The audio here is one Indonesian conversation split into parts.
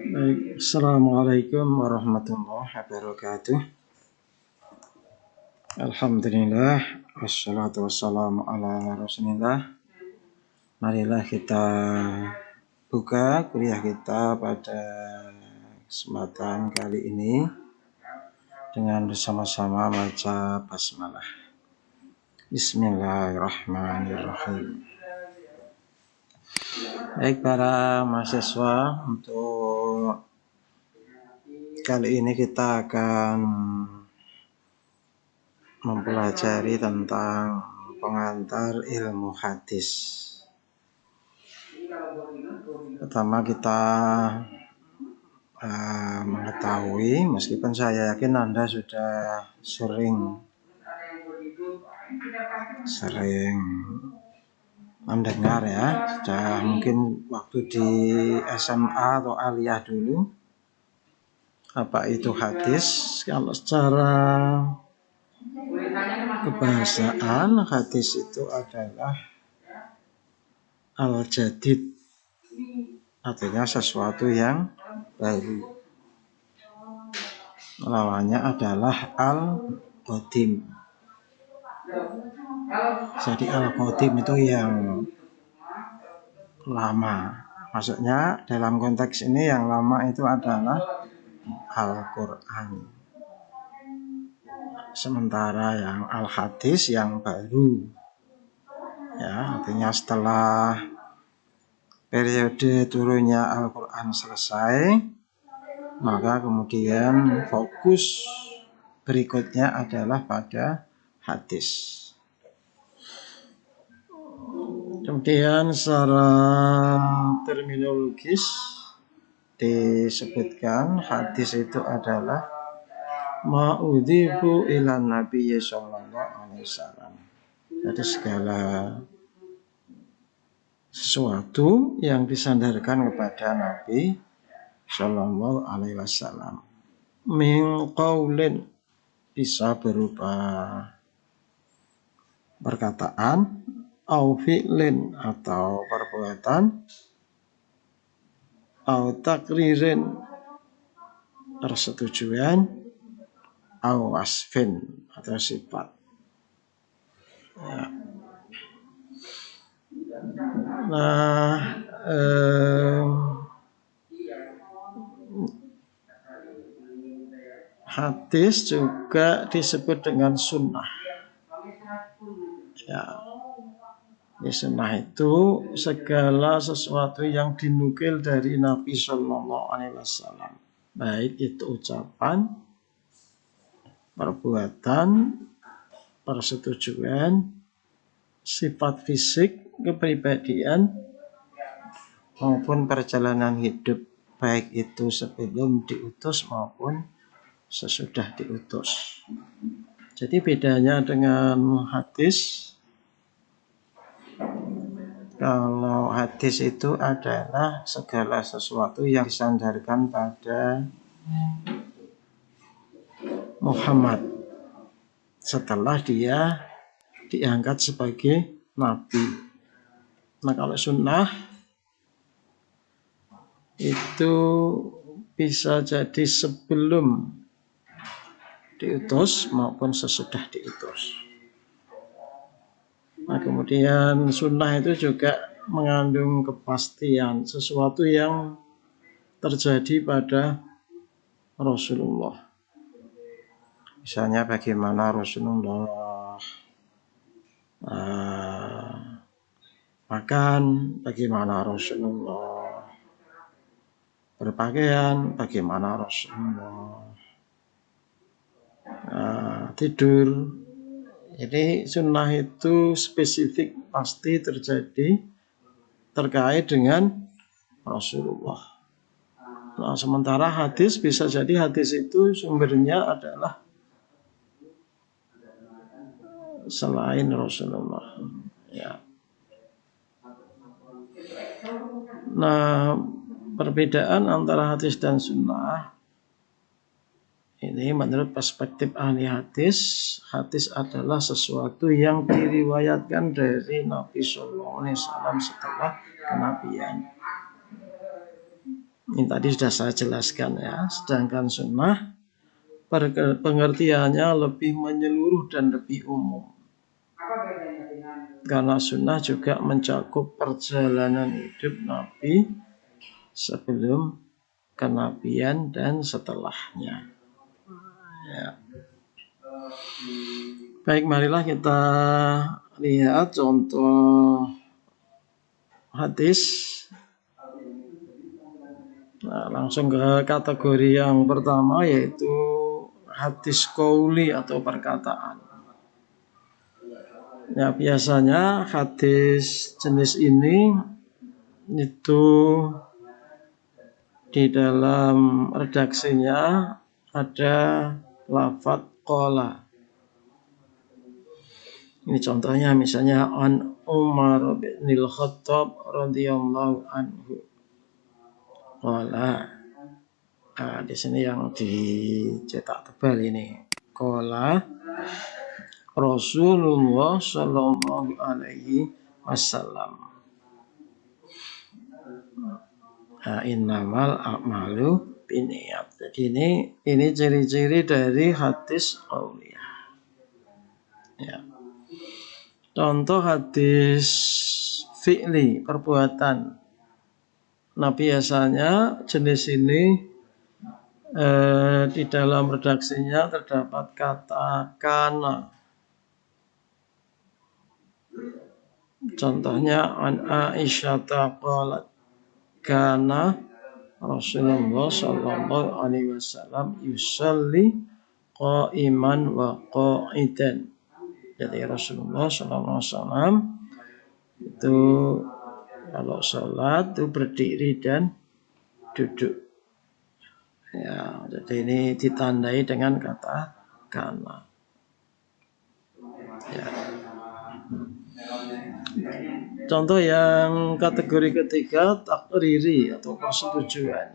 Baik, Assalamualaikum warahmatullahi wabarakatuh. Alhamdulillah, wassalatu wassalamu ala rasulillah. Marilah kita buka kuliah kita pada kesempatan kali ini dengan bersama-sama baca basmalah. Bismillahirrahmanirrahim. Baik para mahasiswa, untuk kali ini kita akan mempelajari tentang pengantar ilmu hadis. Pertama kita mengetahui, meskipun saya yakin Anda sudah sering mendengar ya, sudah mungkin waktu di SMA atau aliyah dulu, apa itu hadis. Kalau secara kebahasaan, hadis itu adalah al-jadid, artinya sesuatu yang baru. Lawannya adalah al-qadim. Jadi al-qadim itu yang lama. Maksudnya dalam konteks ini yang lama itu adalah Al-Quran. Sementara yang al-hadis yang baru. Ya, artinya setelah periode turunnya Al-Quran selesai, maka kemudian fokus berikutnya adalah pada hadis. Kemudian secara terminologis disebutkan hadis itu adalah ma'udhibu ilan Nabi sallallahu alaihi wasallam. Jadi segala sesuatu yang disandarkan kepada Nabi sallallahu alaihi wasallam. Min qaulin, bisa berupa perkataan, au fi'lin atau perbuatan, au takririn persetujuan, au wasfin atau sifat. Ya. Nah, hadis juga disebut dengan sunnah. Ya. Di sunnah itu segala sesuatu yang dinukil dari Nabi Sallallahu Alaihi Wasallam, baik itu ucapan, perbuatan, persetujuan, sifat fisik, kepribadian, maupun perjalanan hidup, baik itu sebelum diutus maupun sesudah diutus. Jadi bedanya dengan hadis, kalau hadis itu adalah segala sesuatu yang disandarkan pada Muhammad setelah dia diangkat sebagai nabi. Nah, kalau sunnah itu bisa jadi sebelum diutus maupun sesudah diutus. Nah, kemudian sunnah itu juga mengandung kepastian, sesuatu yang terjadi pada Rasulullah. Misalnya bagaimana Rasulullah makan, bagaimana Rasulullah berpakaian, bagaimana Rasulullah tidur. Jadi sunnah itu spesifik, pasti terjadi terkait dengan Rasulullah. Nah, sementara hadis bisa jadi hadis itu sumbernya adalah selain Rasulullah. Ya. Nah, perbedaan antara hadis dan sunnah ini menurut perspektif ahli hadis, hadis adalah sesuatu yang diriwayatkan dari Nabi Sallallahu Alaihi Wasallam setelah kenabian. Ini tadi sudah saya jelaskan ya. Sedangkan sunnah pengertiannya lebih menyeluruh dan lebih umum. Karena sunnah juga mencakup perjalanan hidup Nabi sebelum kenabian dan setelahnya. Ya. Baik, marilah kita lihat contoh hadis. Nah, langsung ke kategori yang pertama, yaitu hadis qauli atau perkataan. Ya, biasanya hadis jenis ini itu di dalam redaksinya ada lafadz qala. Ini contohnya misalnya an Umar bin Khattab radhiyallahu anhu. Qala. Nah, di sini yang dicetak tebal ini. Qala Rasulullah sallallahu alaihi wasallam. Innamal a'malu binniyat. Jadi ini ciri-ciri dari hadis qauliyah. Ya. Contoh hadis fi'li, perbuatan. Nah, biasanya jenis ini di dalam redaksinya terdapat kata kana. Contohnya an Aisyah qalat kana Rasulullah sallallahu alaihi wasallam yusalli qa'iman wa qa'idan. Jadi Rasulullah sallallahu alaihi wasallam itu kalau sholat itu berdiri dan duduk. Ya, jadi ini ditandai dengan kata kana. Ya. Contoh yang kategori ketiga takriri atau persetujuan,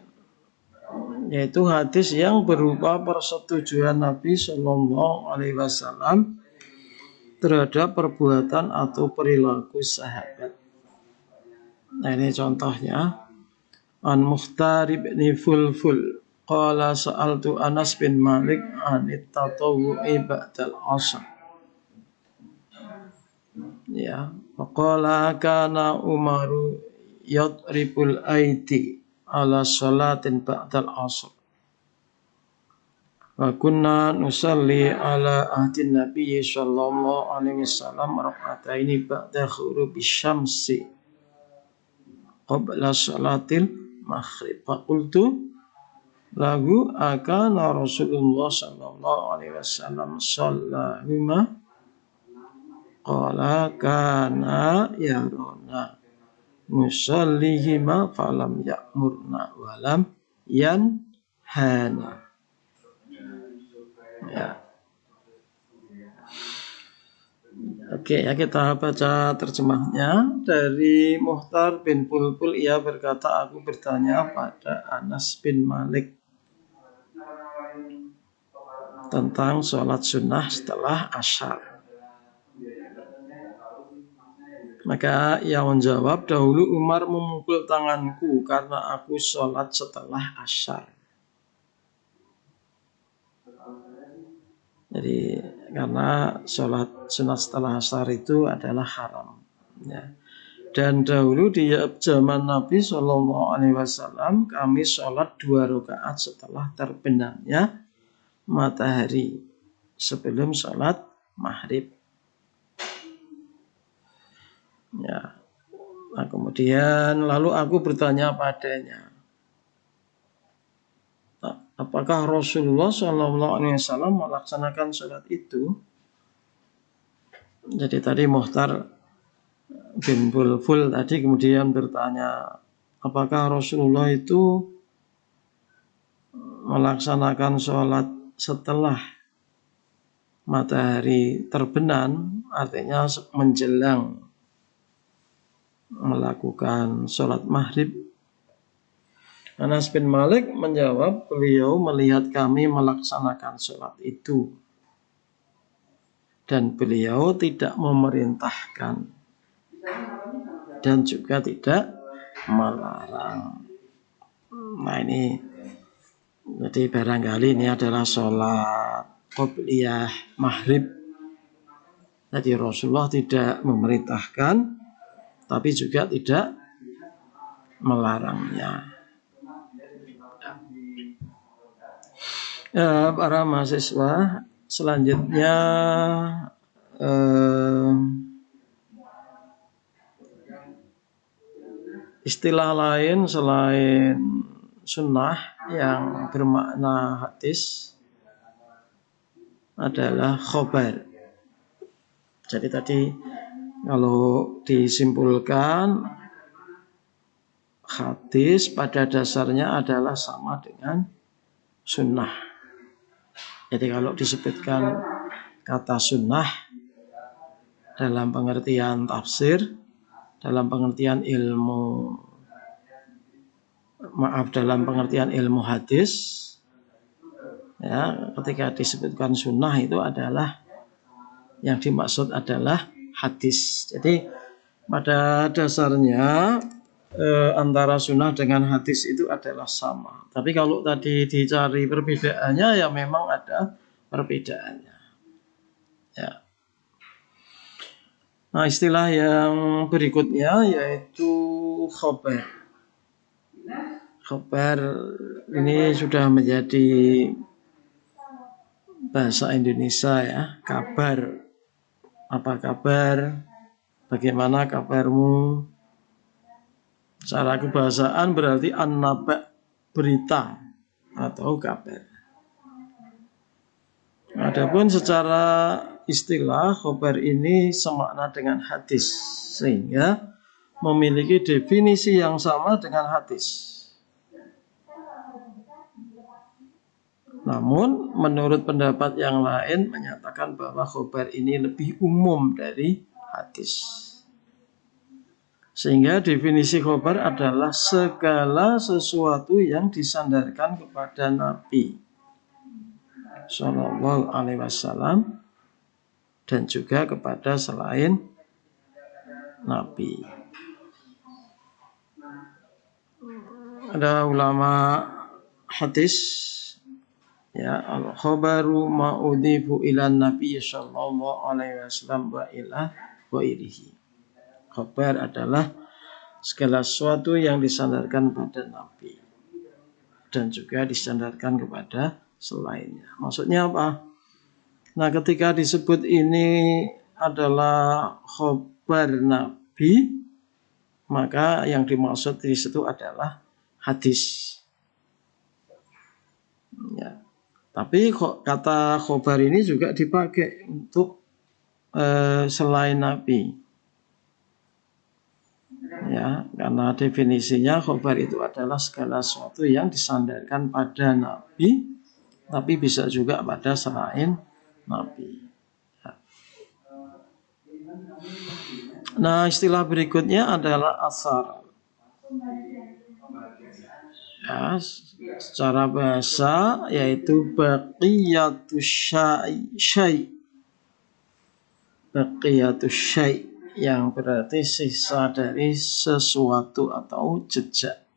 yaitu hadis yang berupa persetujuan Nabi Shallallahu Alaihi Wasallam terhadap perbuatan atau perilaku sahabat. Nah, ini contohnya an Mukhtar bin Fulful qala sa'altu Anas bin Malik anit tatawwu'i ba'dal 'ashr. Ya, faqala kana Umaru yadribul aidi ala salatin ba'dal 'ashr. Wa kunna nusalli ala ahdin Nabi sallallahu alaihi wasallam rak'ataini ba'da ghurubi syamsi qabla salatil maghrib. Faqultu lahu akana Rasulullah sallallahu alaihi wasallam shallahuma qala kana yarona nusallihima falam ya'murna walam yanhana. Ya. Oke, ya kita baca terjemahnya dari Mukhtar bin Bulbul. Ia berkata, aku bertanya pada Anas bin Malik tentang sholat sunnah setelah asyar. Maka ia menjawab, dahulu Umar memukul tanganku karena aku sholat setelah asyar. Jadi karena sholat sunat setelah asar itu adalah haram. Ya. Dan dahulu di zaman Nabi Shallallahu Alaihi Wasallam kami sholat 2 rakaat setelah terbenamnya matahari sebelum sholat maghrib. Ya. Nah, kemudian lalu aku bertanya padanya, apakah Rasulullah SAW melaksanakan sholat itu? Jadi tadi Mukhtar bin Bulbul tadi kemudian bertanya, apakah Rasulullah itu melaksanakan sholat setelah matahari terbenam, artinya menjelang melakukan sholat maghrib? Anas bin Malik menjawab, beliau melihat kami melaksanakan sholat itu dan beliau tidak memerintahkan dan juga tidak melarang. Nah ini jadi barangkali ini adalah sholat qobliyah maghrib. Jadi Rasulullah tidak memerintahkan, tapi juga tidak melarangnya. Para mahasiswa, selanjutnya istilah lain selain sunnah yang bermakna hadis adalah khobar. Jadi tadi kalau disimpulkan, hadis pada dasarnya adalah sama dengan sunnah. Jadi kalau disebutkan kata sunnah dalam pengertian tafsir, dalam pengertian dalam pengertian ilmu hadis, ya, ketika disebutkan sunnah itu adalah yang dimaksud adalah hadis. Jadi pada dasarnya antara sunnah dengan hadis itu adalah sama. Tapi kalau tadi dicari perbedaannya, ya memang ada perbedaannya. Ya. Nah, istilah yang berikutnya yaitu khobar. Khobar ini sudah menjadi bahasa Indonesia ya, kabar. Apa kabar? Bagaimana kabarmu? Secara kebahasaan berarti an-naba, berita atau kabar. Adapun secara istilah khobar ini semakna dengan hadis, sehingga memiliki definisi yang sama dengan hadis. Namun menurut pendapat yang lain menyatakan bahwa khobar ini lebih umum dari hadis. Sehingga definisi khobar adalah segala sesuatu yang disandarkan kepada Nabi Shallallahu Alaihi Wasallam dan juga kepada selain Nabi. Ada ulama hadis, ya, al-khabaru ma'udhifu ilan Nabi Shallallahu Alaihi Wasallam wa ila ghairihi. Khabar adalah segala sesuatu yang disandarkan pada Nabi dan juga disandarkan kepada selainnya. Maksudnya apa? Nah, ketika disebut ini adalah khabar Nabi, maka yang dimaksud di situ adalah hadis. Ya. Tapi kata khabar ini juga dipakai untuk selain Nabi. Ya, karena definisinya khobar itu adalah segala sesuatu yang disandarkan pada Nabi, tapi bisa juga pada selain Nabi. Ya. Nah, istilah berikutnya adalah asar. Ya, secara bahasa yaitu baqiyatus syai'. Baqiyatus syai', yang berarti sisa dari sesuatu atau jejak.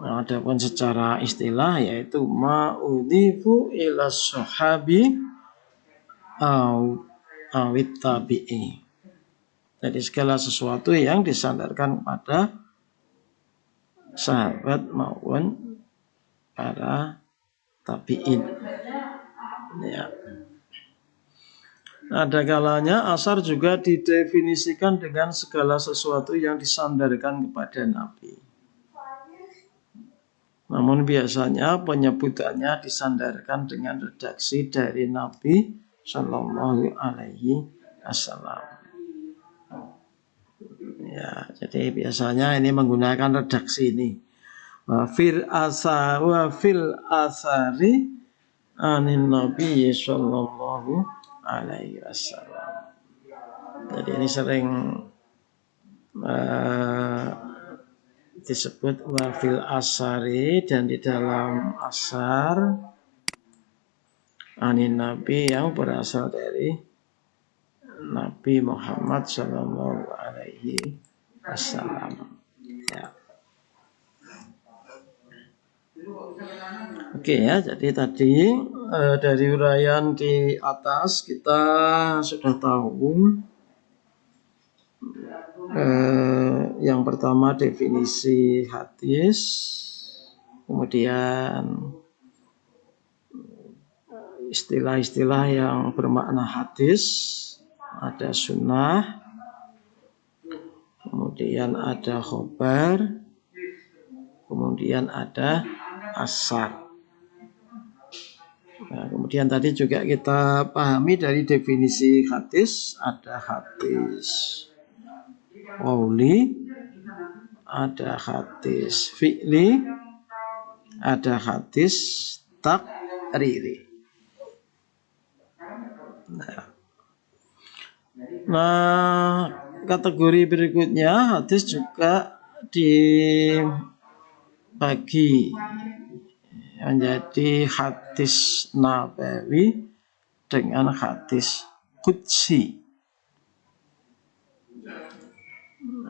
Nah, adapun secara istilah yaitu ma'udhifu ila sahabi awit tabi'i. Jadi segala sesuatu yang disandarkan kepada sahabat maupun para tabi'in. Ya. Ada kalanya asar juga didefinisikan dengan segala sesuatu yang disandarkan kepada Nabi. Namun biasanya penyebutannya disandarkan dengan redaksi dari Nabi Shallallahu Alaihi Wasallam. Ya, jadi biasanya ini menggunakan redaksi ini. Wa fil asari anin Nabi Shallallahu Alaihi Wasallam. Jadi ini sering disebut wafil asari, dan di dalam asar anin Nabi yang berasal dari Nabi Muhammad Sallallahu Alaihi Wasallam. Ya. Oke ya, jadi tadi dari uraian di atas kita sudah tahu yang pertama definisi hadis, kemudian istilah-istilah yang bermakna hadis, ada sunnah, kemudian ada khobar, kemudian ada asar. Nah, kemudian tadi juga kita pahami dari definisi hadis, ada hadis qauli, ada hadis fi'li, ada hadis takriri. Nah, kategori berikutnya hadis juga dibagi menjadi hadis nabawi dengan hadis qudsi.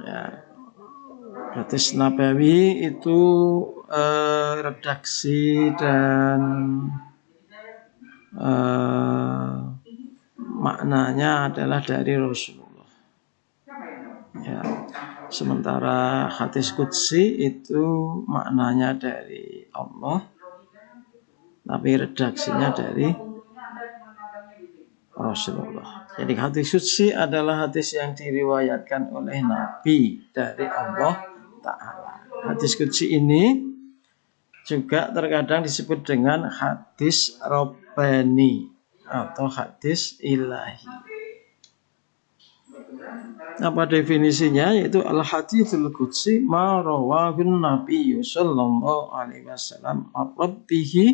Ya, hadis nabawi itu redaksi dan maknanya adalah dari Rasulullah. Ya, sementara hadis qudsi itu maknanya dari Allah, tapi redaksinya dari Rasulullah. Jadi hadis qudsi adalah hadis yang diriwayatkan oleh Nabi dari Allah Ta'ala. Hadis qudsi ini juga terkadang disebut dengan hadis Rabbani atau hadis ilahi. Apa definisinya? Yaitu al-haditsul qudsi ma rawahun Nabi sallallahu alaihi wasallam ar-rabbihi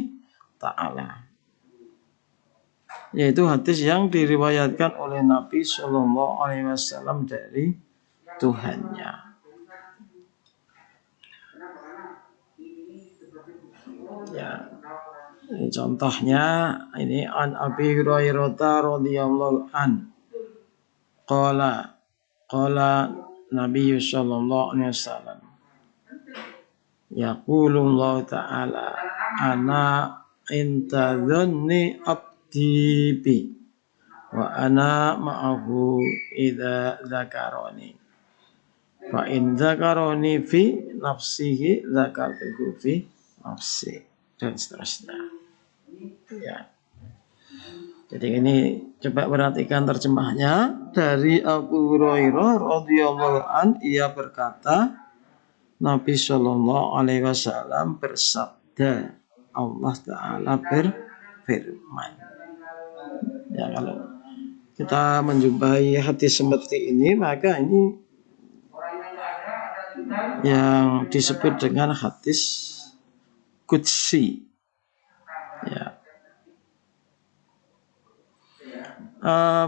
ta'ala. Yaitu hadis yang diriwayatkan oleh Nabi sallallahu alaihi wasallam dari Tuhannya. Ya. Ini contohnya ini an Abi Hurairah radhiyallahu an. Qala Nabi sallallahu alaihi wasallam. Yaqulullah ta'ala ana intadhanni abdi bi wa ana ma'ahu idza dzakarani fa in dzakarani fi nafsihi dzakartuhu fi nafsi dan seterusnya. Ya. Jadi ini coba perhatikan terjemahnya dari Abu Hurairah radhiyallahu an, ia berkata Nabi Shallallahu alaihi wasallam bersabda, Allah Ta'ala berfirman. Ya, kalau kita menjumpai hadis seperti ini, maka ini yang disebut dengan hadis qudsi. Ya.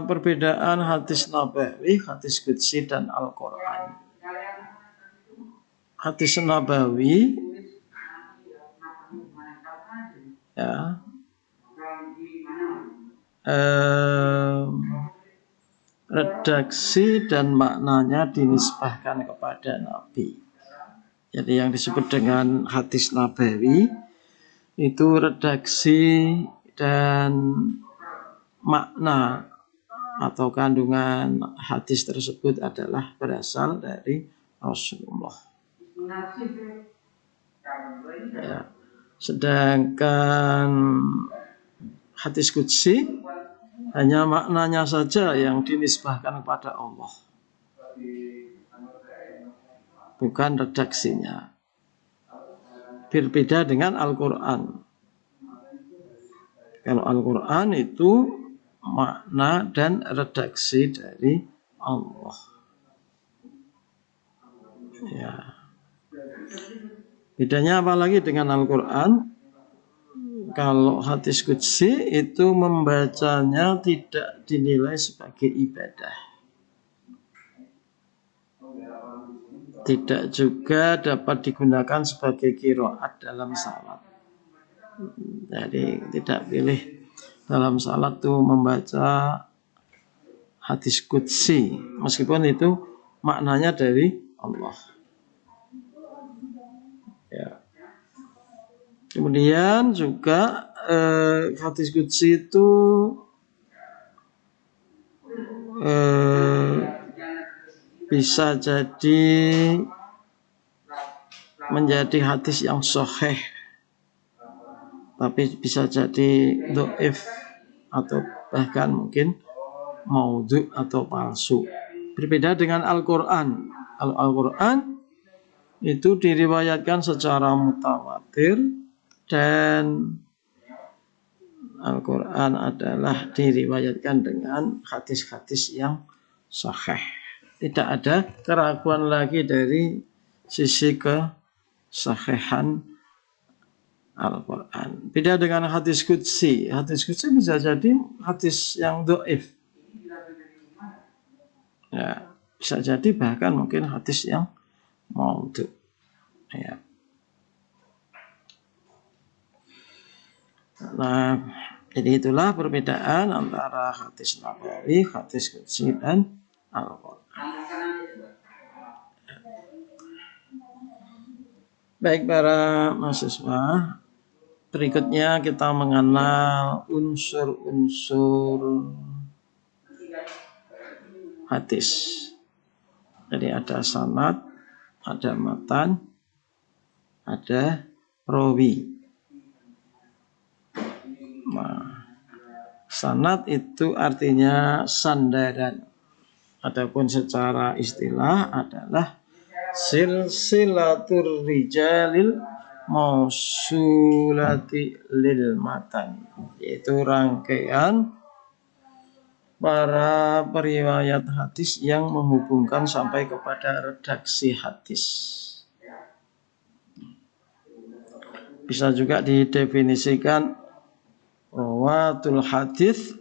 Perbedaan hadis nabawi, hadis qudsi dan Al-Quran. Hadis nabawi ya, redaksi dan maknanya dinisbahkan kepada Nabi. Jadi yang disebut dengan hadis nabawi itu redaksi dan makna atau kandungan hadis tersebut adalah berasal dari Rasulullah. Ya. Sedangkan hadis qudsi hanya maknanya saja yang dinisbahkan kepada Allah, bukan redaksinya. Berbeda dengan Al-Quran. Kalau Al-Quran itu makna dan redaksi dari Allah. Ya. Bedanya apa lagi dengan Al-Quran? Kalau hadis qudsi itu membacanya tidak dinilai sebagai ibadah. Tidak juga dapat digunakan sebagai qiraat dalam salat. Jadi tidak pilih dalam salat itu membaca hadis qudsi, meskipun itu maknanya dari Allah. Ya. Kemudian juga hadis qudsi itu bisa jadi menjadi hadis yang sahih, tapi bisa jadi dhaif atau bahkan mungkin maudhu atau palsu. Berbeda dengan Al-Quran. Al-Quran itu diriwayatkan secara mutawatir, dan Al-Quran adalah diriwayatkan dengan hadis-hadis yang sahih. Tidak ada keraguan lagi dari sisi kesahihan Al-Quran. Beda dengan hadis qudsi. Hadis qudsi bisa jadi hadis yang dhaif. Ya, bisa jadi bahkan mungkin hadis yang maudhu. Ya. Nah, jadi itulah perbedaan antara hadis nabawi, hadis qudsi, dan Al-Quran. Baik para mahasiswa, berikutnya kita mengenal unsur-unsur hadis. Jadi ada sanad, ada matan, ada rawi. Nah, sanad itu artinya sandaran. Adapun secara istilah adalah silsilatur rijalil mausulati lil matan, yaitu rangkaian para periwayat hadis yang menghubungkan sampai kepada redaksi hadis. Bisa juga didefinisikan rawatul hadis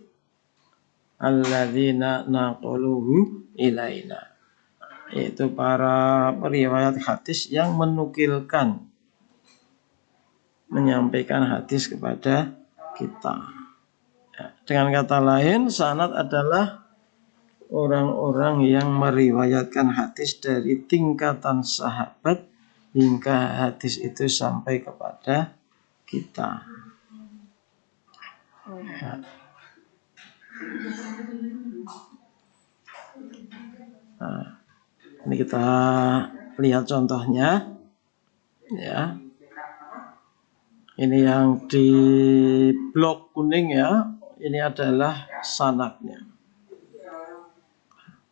alladzina naqaluhu ilaina, yaitu para periwayat hadis yang menyampaikan hadis kepada kita. Ya, dengan kata lain, sanad adalah orang-orang yang meriwayatkan hadis dari tingkatan sahabat hingga hadis itu sampai kepada kita. Ya. Nah, ini kita lihat contohnya, ya. Ini yang di blok kuning ya, ini adalah sanadnya.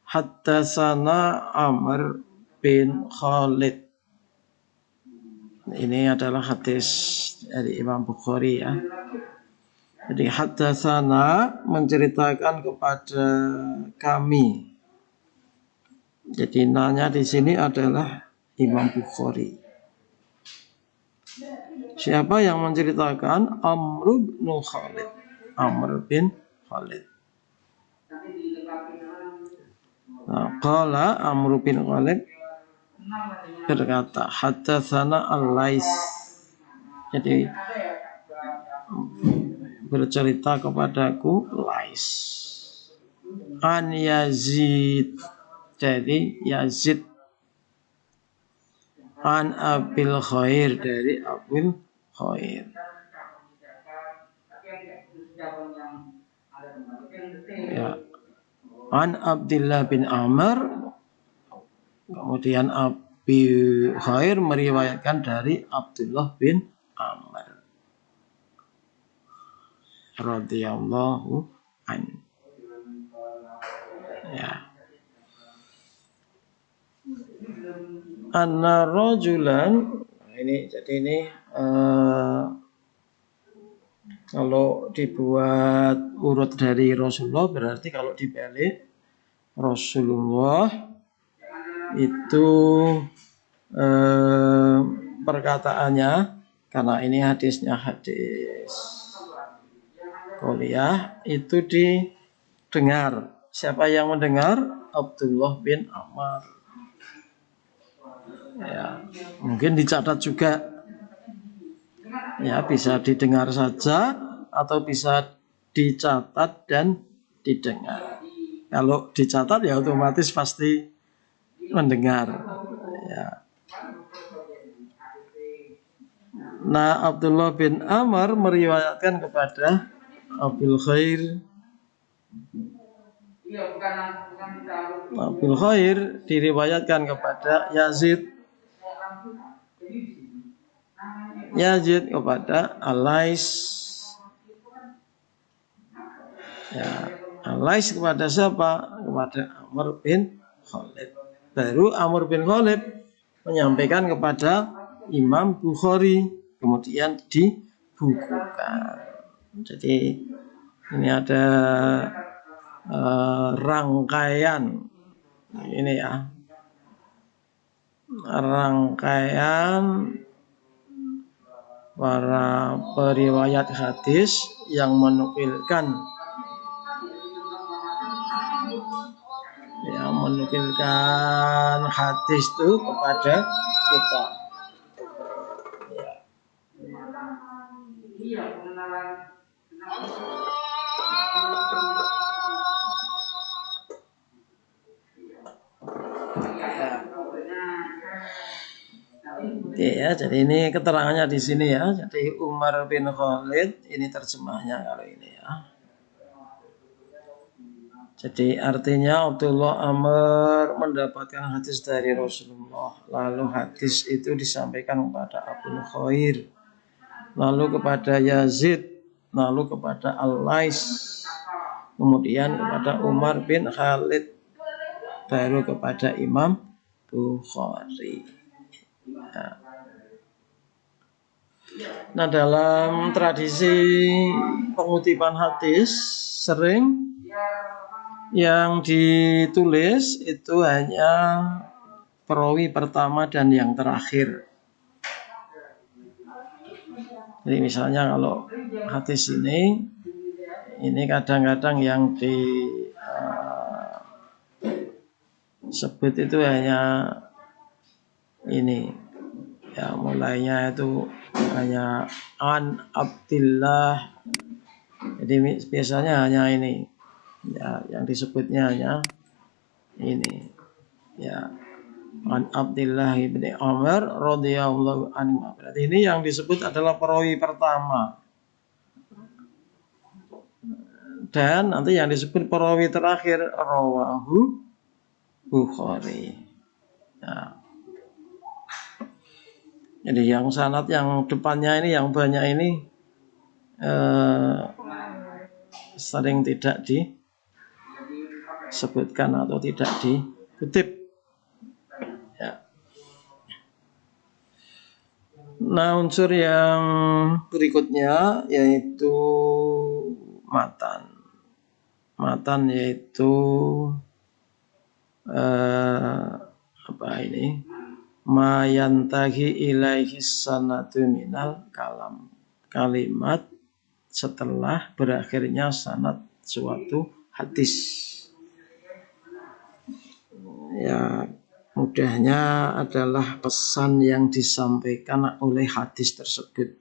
Haddatsana Amr bin Khalid. Ini adalah hadis dari Imam Bukhari ya. Jadi haddatsana menceritakan kepada kami. Jadi nanya di sini adalah Imam Bukhari. Siapa yang menceritakan? Amr bin Khalid. Amr bin Khalid. Nah, qala Amr bin Khalid berkata, haddatsana Al-Lais. Jadi bercerita kepadaku Lais. An Yazid. Jadi Yazid. An Abil Khair, dari Abil Khair. Ya. An Abdullah bin Amr. Kemudian Abi Khair meriwayatkan dari Abdullah bin Amr radhiyallahu anhu. Ya. Anna rajulan, ini jadi ini kalau dibuat urut dari Rasulullah, berarti kalau dibalik Rasulullah itu perkataannya, karena ini hadisnya hadis kuliah, itu didengar. Siapa yang mendengar? Abdullah bin Amr. Ya, mungkin dicatat juga. Ya, bisa didengar saja atau bisa dicatat dan didengar. Kalau dicatat ya otomatis pasti mendengar. Ya. Nah, Abdullah bin Amr meriwayatkan kepada Abul Khair. Abul Khair diriwayatkan kepada Yazid. Yazid kepada Alais. Ya, Alais kepada siapa? Kepada Amr bin Khalid. Baru Amr bin Khalid menyampaikan kepada Imam Bukhari, kemudian dibukukan. Jadi ini ada rangkaian ini ya, rangkaian para periwayat hadis yang menukilkan hadis itu kepada kita. Ya, jadi ini keterangannya di sini ya. Jadi Umar bin Khalid ini terjemahnya kalau ini ya. Jadi artinya Abdullah Amr mendapatkan hadis dari Rasulullah. Lalu hadis itu disampaikan kepada Abu Khair, lalu kepada Yazid, lalu kepada Al-Lais, kemudian kepada Umar bin Khalid, baru kepada Imam Bukhari. Nah, dalam tradisi pengutipan hadis sering yang ditulis itu hanya perawi pertama dan yang terakhir. Jadi misalnya kalau hadis ini kadang-kadang yang disebut itu hanya ini ya, mulainya itu hanya an Abdillah. Jadi biasanya hanya ini ya, yang disebutnya hanya ini ya, an Abdillah bin Umar radhiyallahu anhu. Berarti ini yang disebut adalah perawi pertama. Dan nanti yang disebut perawi terakhir rawahu Bukhari. Ya. Jadi yang sanad yang depannya ini yang banyak ini sering tidak disebutkan atau tidak dikutip. Ya. Nah, unsur yang berikutnya yaitu matan. Matan yaitu apa ini? Ma yantahi ilaihi sanadu minal kalam. Kalimat setelah berakhirnya sanad suatu hadis. Ya, mudahnya adalah pesan yang disampaikan oleh hadis tersebut.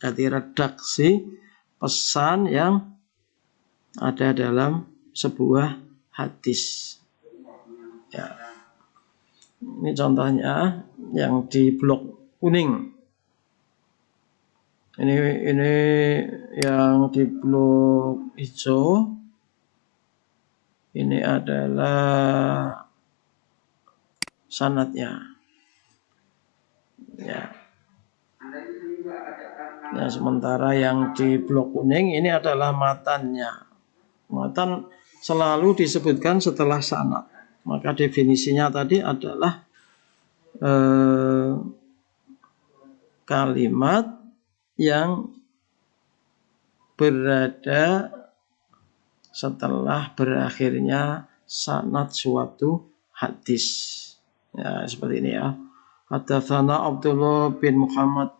Jadi redaksi pesan yang ada dalam sebuah hadis. Ya. Ini contohnya yang di blok kuning. Ini yang di blok hijau. Ini adalah sanadnya. Ya. Nah, sementara yang di blok kuning ini adalah matannya. Matan selalu disebutkan setelah sanad. Maka definisinya tadi adalah kalimat yang berada setelah berakhirnya sanad suatu hadis. Ya, seperti ini ya. Hadatsana Abdullah bin Muhammad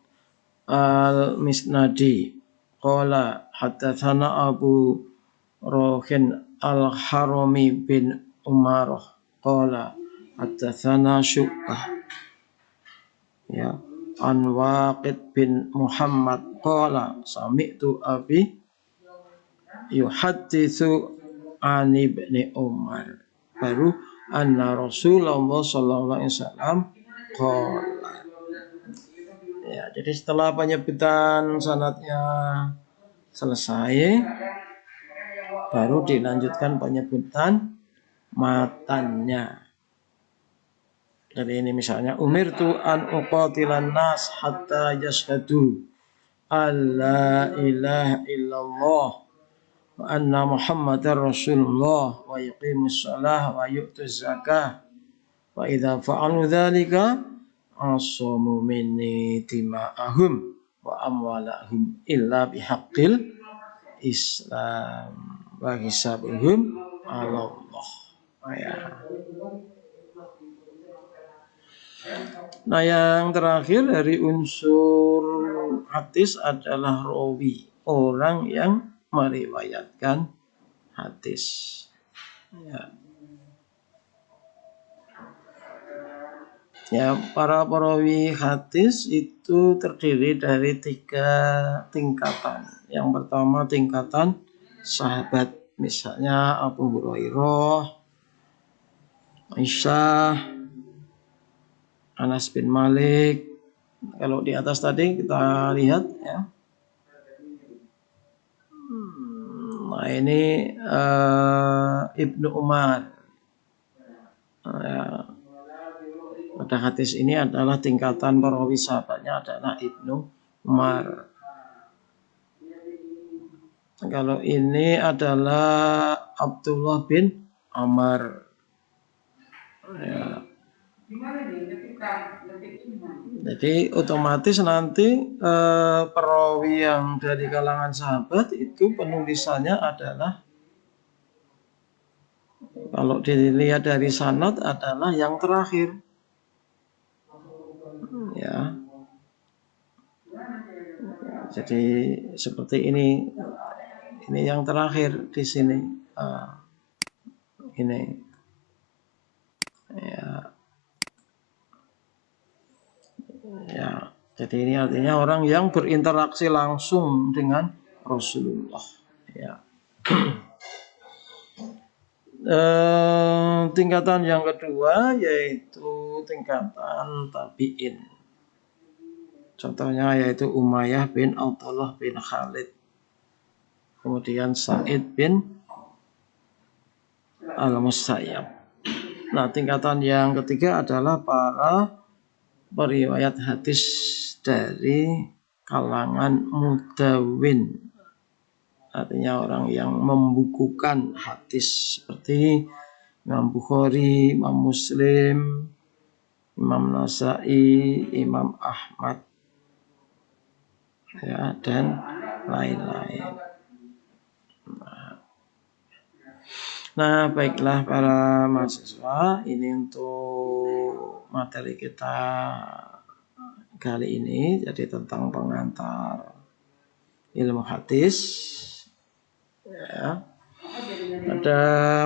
al-Misnadi qala hadatsana Abu Rohin al-Harami bin Umarah qala hadatsana Syu'bah ya an Waqid bin Muhammad qala sami'tu abi yuhadditsu an ibni Umar baru anna Rasulullah sallallahu alaihi wasallam qala. Ya, jadi setelah penyebutan sanadnya selesai, baru dilanjutkan penyebutan matannya. Jadi ini misalnya umirtu an uqatilan nas hatta yashhadu alla ilaha illallah wa anna muhammadar rasulullah wa yuqimus shalah wa yu'tuz zakah wa idza fa'alu dzalika asamu minni dima'ahum wa amwalahum illa bihaqqil Islam wa hisabuhum 'ala Allah. Ya. Nah, yang terakhir dari unsur hadis adalah rawi, orang yang meriwayatkan hadis. Ya. Ya, para perawi hadis itu terdiri dari 3 tingkatan. Yang pertama tingkatan sahabat, misalnya Abu Hurairah, Aisyah, Anas bin Malik. Kalau di atas tadi kita lihat ya. Nah ini Ibnu Umar. Ya. Pada hadis ini adalah tingkatan perawi sahabatnya adalah Ibnu Umar. Kalau ini adalah Abdullah bin Amr. Ya. Jadi otomatis nanti perawi yang dari kalangan sahabat itu penulisannya adalah, kalau dilihat dari sanad, adalah yang terakhir. Ya. Jadi seperti ini yang terakhir di sini. Ini. Ya. Ya. Jadi ini artinya orang yang berinteraksi langsung dengan Rasulullah. Ya. Tingkatan yang kedua yaitu tingkatan tabi'in. Contohnya yaitu Umayyah bin Abdullah bin Khalid, kemudian Sa'id bin Al-Musayyab. Nah, tingkatan yang ketiga adalah para periwayat hadis dari kalangan mudawwin, artinya orang yang membukukan hadis seperti Imam Bukhari, Imam Muslim, Imam Nasai, Imam Ahmad, ya, dan lain-lain. Nah, baiklah para mahasiswa, ini untuk materi kita kali ini, jadi tentang pengantar ilmu hadis. Ya. Pada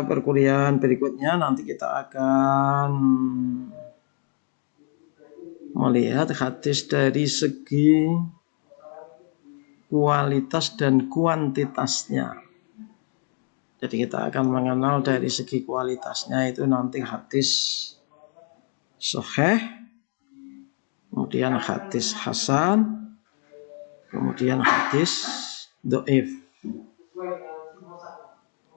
perkuliahan berikutnya nanti kita akan melihat hadis dari segi kualitas dan kuantitasnya. Jadi kita akan mengenal dari segi kualitasnya itu nanti hadis sahih, kemudian hadis hasan, kemudian hadis dhaif.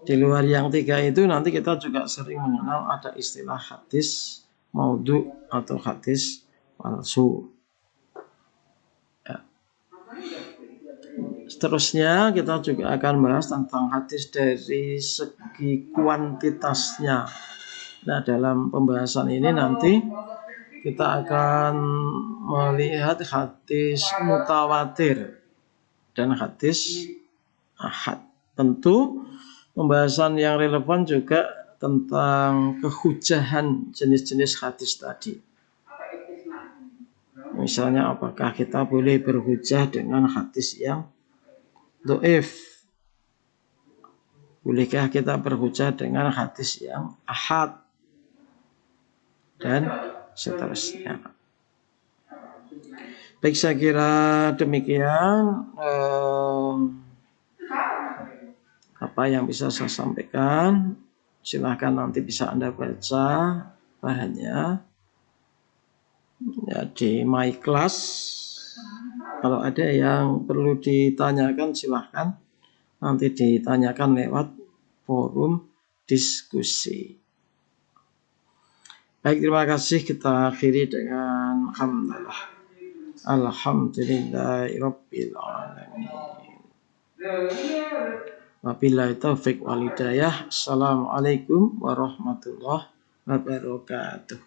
Di luar yang 3 itu nanti kita juga sering mengenal ada istilah hadis maudhu atau hadis palsu. Ya. Seterusnya kita juga akan bahas tentang hadis dari segi kuantitasnya. Nah, dalam pembahasan ini nanti kita akan melihat hadis mutawatir dan hadis ahad. Tentu pembahasan yang relevan juga tentang kehujahan jenis-jenis hadis tadi. Misalnya apakah kita boleh berhujah dengan hadis yang dhaif? Bolehkah kita berhujah dengan hadis yang ahad? Dan seterusnya. Baik, saya kira demikian apa yang bisa saya sampaikan. Silahkan nanti bisa Anda baca bahannya ya, di My Class Kalau ada yang perlu ditanyakan silahkan nanti ditanyakan lewat forum diskusi. Baik, terima kasih. Kita akhiri dengan hamdalah. Alhamdulillahirabbil alamin. Wabillahi taufik wal hidayah. Assalamualaikum warahmatullahi wabarakatuh.